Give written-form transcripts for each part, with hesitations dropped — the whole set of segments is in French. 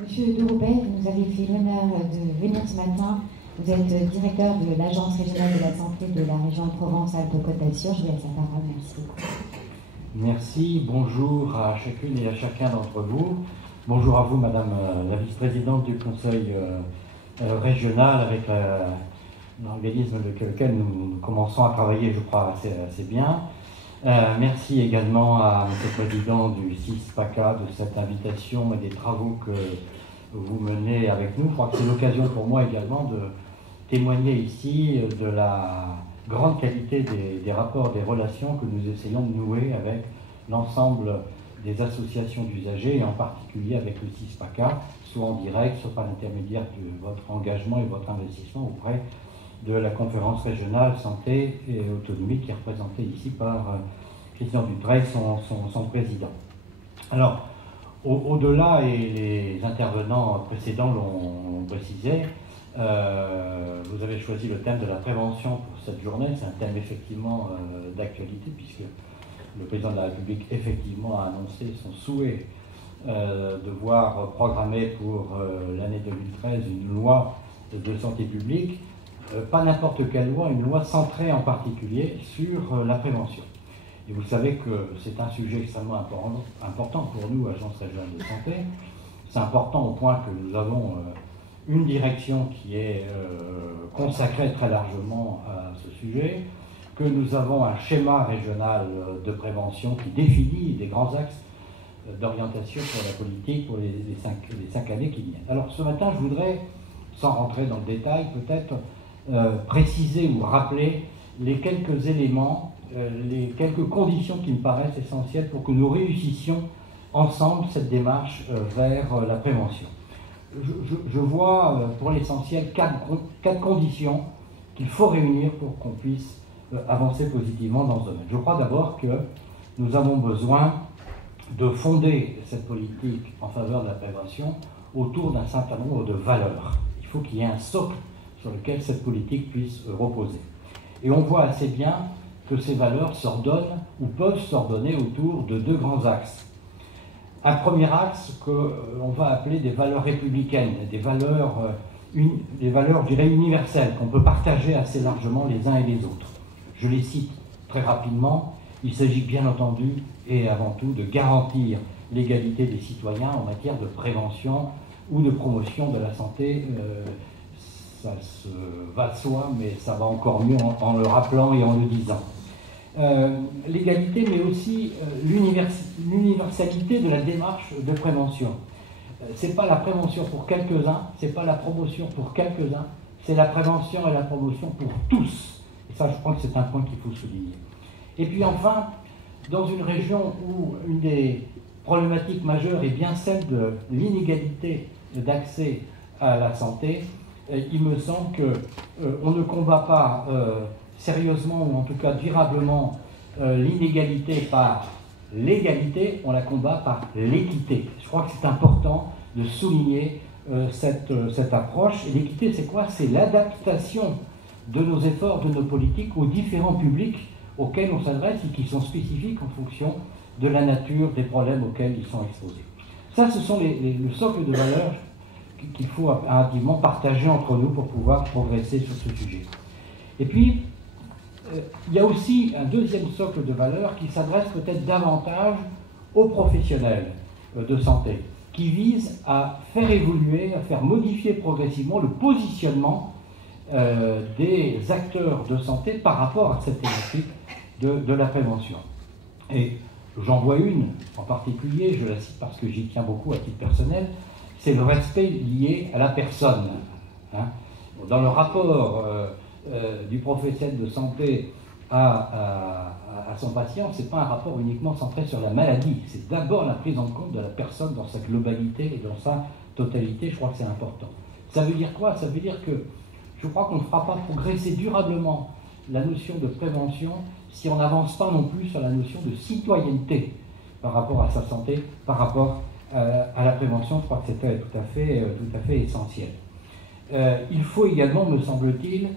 Monsieur de Roubaix, vous nous avez fait l'honneur de venir ce matin. Vous êtes directeur de l'Agence régionale de la santé de la région de Provence-Alpes-Côte d'Azur. Je vous laisse la parole. Merci beaucoup. Merci, bonjour à chacune et à chacun d'entre vous. Bonjour à vous, Madame la vice-présidente du Conseil régional, avec l'organisme avec lequel nous commençons à travailler, je crois, assez bien. Merci également à M. le Président du CIS-PACA de cette invitation et des travaux que vous menez avec nous. Je crois que c'est l'occasion pour moi également de témoigner ici de la grande qualité des rapports, des relations que nous essayons de nouer avec l'ensemble des associations d'usagers et en particulier avec le CIS-PACA, soit en direct, soit par l'intermédiaire de votre engagement et votre investissement auprès de la conférence régionale santé et autonomie qui est représentée ici par Christian Dutreil, son président. Alors, au-delà, et les intervenants précédents l'ont précisé, vous avez choisi le thème de la prévention pour cette journée. C'est un thème effectivement d'actualité puisque le président de la République effectivement a annoncé son souhait de voir programmer pour l'année 2013 une loi de santé publique. Pas n'importe quelle loi, une loi centrée en particulier sur la prévention. Et vous savez que c'est un sujet extrêmement important pour nous, Agence régionale de santé. C'est important au point que nous avons une direction qui est consacrée très largement à ce sujet, que nous avons un schéma régional de prévention qui définit des grands axes d'orientation pour la politique pour les cinq années qui viennent. Alors ce matin, je voudrais, sans rentrer dans le détail, peut-être préciser ou rappeler les quelques éléments, les quelques conditions qui me paraissent essentielles pour que nous réussissions ensemble cette démarche vers la prévention. Je vois pour l'essentiel quatre conditions qu'il faut réunir pour qu'on puisse avancer positivement dans ce domaine. Je crois d'abord que nous avons besoin de fonder cette politique en faveur de la prévention autour d'un certain nombre de valeurs. Il faut qu'il y ait un socle sur lequel cette politique puisse reposer. Et on voit assez bien que ces valeurs s'ordonnent ou peuvent s'ordonner autour de deux grands axes. Un premier axe qu'on va appeler des valeurs républicaines, des valeurs, je dirais, universelles, qu'on peut partager assez largement les uns et les autres. Je les cite très rapidement. Il s'agit bien entendu et avant tout de garantir l'égalité des citoyens en matière de prévention ou de promotion de la santé. Ça se va de soi, mais ça va encore mieux en le rappelant et en le disant. L'égalité, mais aussi l'universalité de la démarche de prévention. C'est pas la prévention pour quelques-uns, c'est pas la promotion pour quelques-uns, c'est la prévention et la promotion pour tous. Et ça, je crois que c'est un point qu'il faut souligner. Et puis enfin, dans une région où une des problématiques majeures est bien celle de l'inégalité d'accès à la santé, il me semble qu'on ne combat pas sérieusement, ou en tout cas durablement, l'inégalité par l'égalité, on la combat par l'équité. Je crois que c'est important de souligner cette approche. Et l'équité, c'est quoi? C'est l'adaptation de nos efforts, de nos politiques aux différents publics auxquels on s'adresse et qui sont spécifiques en fonction de la nature des problèmes auxquels ils sont exposés. Ça, ce sont le socle de valeurs qu'il faut impérativement partager entre nous pour pouvoir progresser sur ce sujet. Et puis, il y a aussi un deuxième socle de valeurs qui s'adresse peut-être davantage aux professionnels de santé, qui vise à faire évoluer, à faire modifier progressivement le positionnement des acteurs de santé par rapport à cette thématique de la prévention. Et j'en vois une en particulier, je la cite parce que j'y tiens beaucoup à titre personnel, c'est le respect lié à la personne. Dans le rapport du professionnel de santé à son patient, ce n'est pas un rapport uniquement centré sur la maladie, c'est d'abord la prise en compte de la personne dans sa globalité et dans sa totalité. Je crois que c'est important. Ça veut dire quoi? Ça veut dire que je crois qu'on ne fera pas progresser durablement la notion de prévention si on n'avance pas non plus sur la notion de citoyenneté par rapport à sa santé, par rapport à la prévention. Je crois que c'est tout à fait essentiel. Il faut également, me semble-t-il,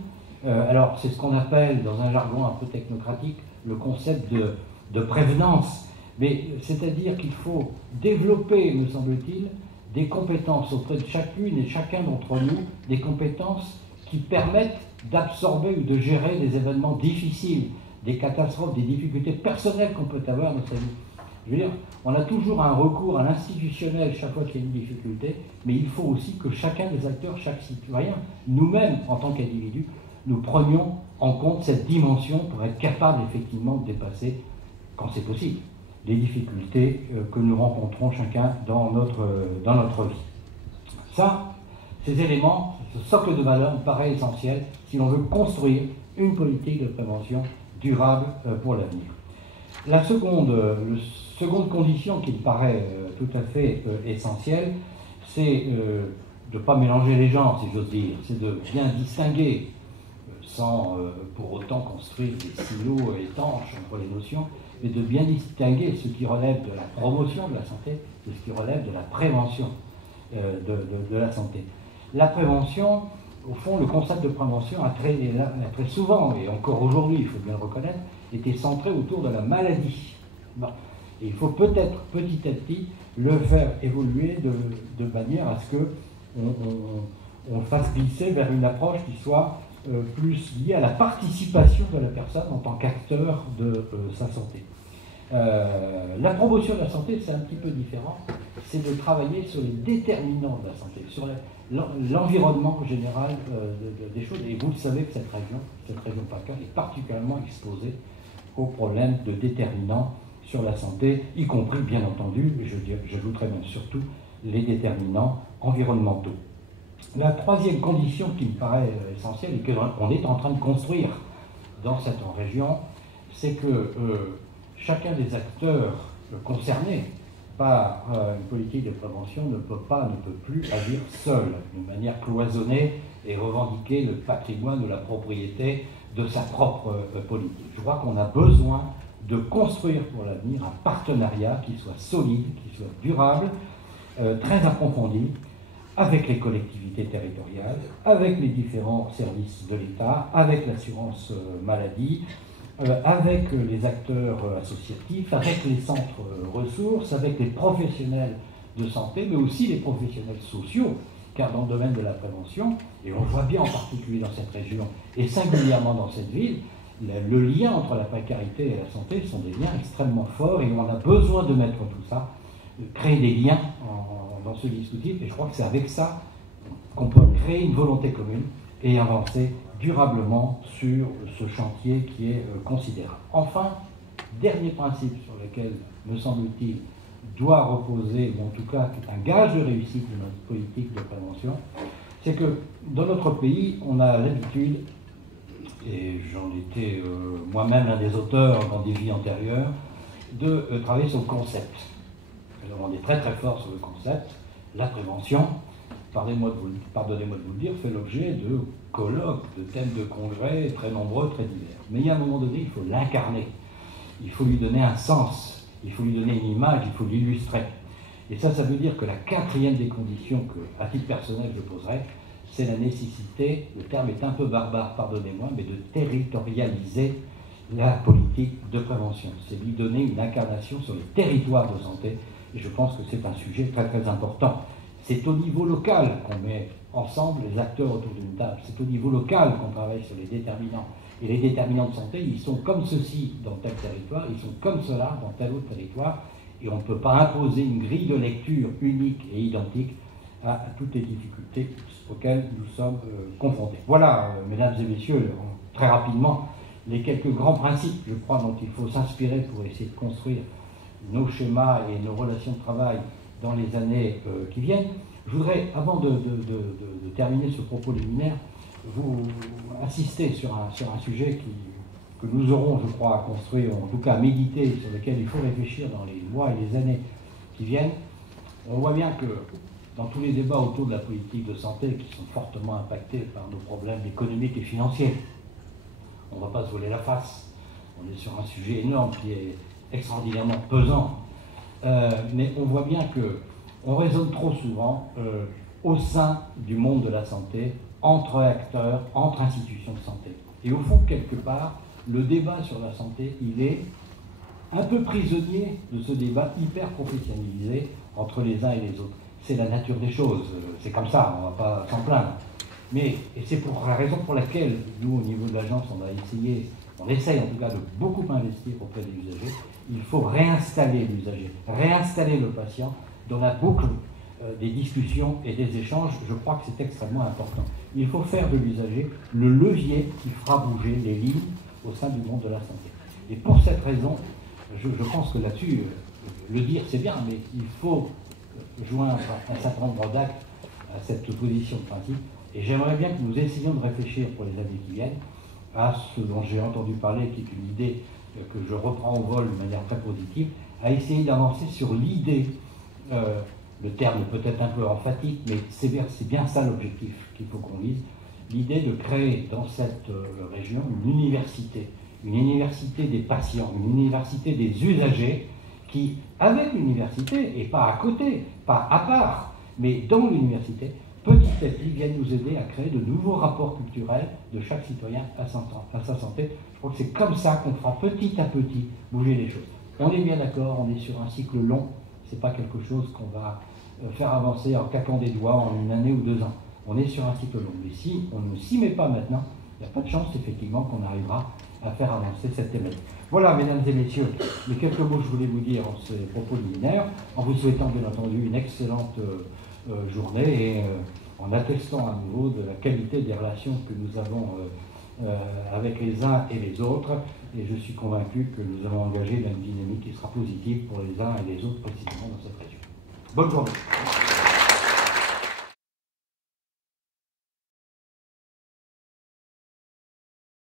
alors c'est ce qu'on appelle dans un jargon un peu technocratique le concept de prévenance, mais c'est-à-dire qu'il faut développer, me semble-t-il, des compétences auprès de chacune et chacun d'entre nous, des compétences qui permettent d'absorber ou de gérer des événements difficiles, des catastrophes, des difficultés personnelles qu'on peut avoir dans sa vie. Je veux dire, on a toujours un recours à l'institutionnel chaque fois qu'il y a une difficulté, mais il faut aussi que chacun des acteurs, chaque citoyen, nous-mêmes en tant qu'individus, nous prenions en compte cette dimension pour être capable effectivement de dépasser, quand c'est possible, les difficultés que nous rencontrons chacun dans notre vie. Ça, ces éléments, ce socle de valeurs me paraît essentiel si l'on veut construire une politique de prévention durable pour l'avenir. La seconde condition qui me paraît tout à fait essentielle, c'est de ne pas mélanger les genres, si j'ose dire, c'est de bien distinguer, sans pour autant construire des silos étanches entre les notions, mais de bien distinguer ce qui relève de la promotion de la santé de ce qui relève de la prévention de la santé. La prévention, au fond, le concept de prévention a très souvent, et encore aujourd'hui, il faut bien le reconnaître, été centré autour de la maladie. Bon. Et il faut peut-être petit à petit le faire évoluer de manière à ce qu'on fasse glisser vers une approche qui soit plus liée à la participation de la personne en tant qu'acteur de sa santé. La promotion de la santé, c'est un petit peu différent. C'est de travailler sur les déterminants de la santé, sur l'environnement général des choses. Et vous le savez que cette région PACA est particulièrement exposée aux problèmes de déterminants sur la santé, y compris, bien entendu, et j'ajouterais même surtout, les déterminants environnementaux. La troisième condition qui me paraît essentielle et qu'on est en train de construire dans cette région, c'est que chacun des acteurs concernés par une politique de prévention ne peut plus agir seul, d'une manière cloisonnée et revendiquer le patrimoine ou la propriété de sa propre politique. Je crois qu'on a besoin de construire pour l'avenir un partenariat qui soit solide, qui soit durable, très approfondi, avec les collectivités territoriales, avec les différents services de l'État, avec l'assurance maladie, avec les acteurs associatifs, avec les centres ressources, avec les professionnels de santé, mais aussi les professionnels sociaux, car dans le domaine de la prévention, et on le voit bien en particulier dans cette région, et singulièrement dans cette ville, le lien entre la précarité et la santé sont des liens extrêmement forts, et on a besoin de mettre tout ça, de créer des liens dans ce dispositif, et je crois que c'est avec ça qu'on peut créer une volonté commune et avancer durablement sur ce chantier qui est considérable. Enfin, dernier principe sur lequel, me semble-t-il, doit reposer, ou en tout cas qui est un gage de réussite de notre politique de prévention, c'est que dans notre pays, on a l'habitude, et j'en étais moi-même l'un des auteurs dans des vies antérieures, de travailler sur le concept. Alors on est très très fort sur le concept. La prévention, pardonnez-moi de vous le dire, fait l'objet de colloques, de thèmes de congrès très nombreux, très divers. Mais il y a un moment donné, il faut l'incarner. Il faut lui donner un sens, il faut lui donner une image, il faut l'illustrer. Et ça veut dire que la quatrième des conditions que, à titre personnel, je poserai, c'est la nécessité, le terme est un peu barbare, pardonnez-moi, mais de territorialiser la politique de prévention. C'est lui donner une incarnation sur les territoires de santé, et je pense que c'est un sujet très très important. C'est au niveau local qu'on met ensemble les acteurs autour d'une table, c'est au niveau local qu'on travaille sur les déterminants. Et les déterminants de santé, ils sont comme ceci dans tel territoire, ils sont comme cela dans tel autre territoire, et on ne peut pas imposer une grille de lecture unique et identique à toutes les difficultés auxquelles nous sommes confrontés. Voilà, mesdames et messieurs, très rapidement, les quelques grands principes, je crois, dont il faut s'inspirer pour essayer de construire nos schémas et nos relations de travail dans les années qui viennent. Je voudrais, avant de terminer ce propos liminaire, vous insister sur un sujet que nous aurons, je crois, à construire, en tout cas à méditer, sur lequel il faut réfléchir dans les mois et les années qui viennent. On voit bien que dans tous les débats autour de la politique de santé, qui sont fortement impactés par nos problèmes économiques et financiers, on ne va pas se voler la face. On est sur un sujet énorme qui est extraordinairement pesant. Mais on voit bien qu'on raisonne trop souvent au sein du monde de la santé, entre acteurs, entre institutions de santé. Et au fond, quelque part, le débat sur la santé, il est un peu prisonnier de ce débat hyper professionnalisé entre les uns et les autres. c'est la nature des choses, c'est comme ça, on ne va pas s'en plaindre. Mais, et c'est pour la raison pour laquelle, nous, au niveau de l'agence, on essaye en tout cas de beaucoup investir auprès des usagers. Il faut réinstaller l'usager, réinstaller le patient dans la boucle des discussions et des échanges. Je crois que c'est extrêmement important. Il faut faire de l'usager le levier qui fera bouger les lignes au sein du monde de la santé. Et pour cette raison, je pense que là-dessus, le dire c'est bien, mais il faut joindre un certain nombre d'actes à cette position de principe. Et j'aimerais bien que nous essayions de réfléchir pour les années qui viennent à ce dont j'ai entendu parler, qui est une idée que je reprends au vol de manière très positive, à essayer d'avancer sur l'idée, le terme est peut-être un peu emphatique, mais c'est bien ça l'objectif qu'il faut qu'on vise, l'idée de créer dans cette région une université des patients, une université des usagers, qui, avec l'université, et pas à côté, pas à part, mais dans l'université, petit à petit viennent nous aider à créer de nouveaux rapports culturels de chaque citoyen à sa santé. Je crois que c'est comme ça qu'on fera petit à petit bouger les choses. On est bien d'accord, on est sur un cycle long, c'est pas quelque chose qu'on va faire avancer en claquant des doigts en une année ou 2 ans. On est sur un cycle long. Mais si on ne s'y met pas maintenant, il n'y a pas de chance effectivement qu'on arrivera à faire avancer cette thématique. Voilà, mesdames et messieurs, les quelques mots que je voulais vous dire en ces propos liminaires, en vous souhaitant bien entendu une excellente journée et en attestant à nouveau de la qualité des relations que nous avons avec les uns et les autres. Et je suis convaincu que nous avons engagé une dynamique qui sera positive pour les uns et les autres précisément dans cette région. Bonne journée.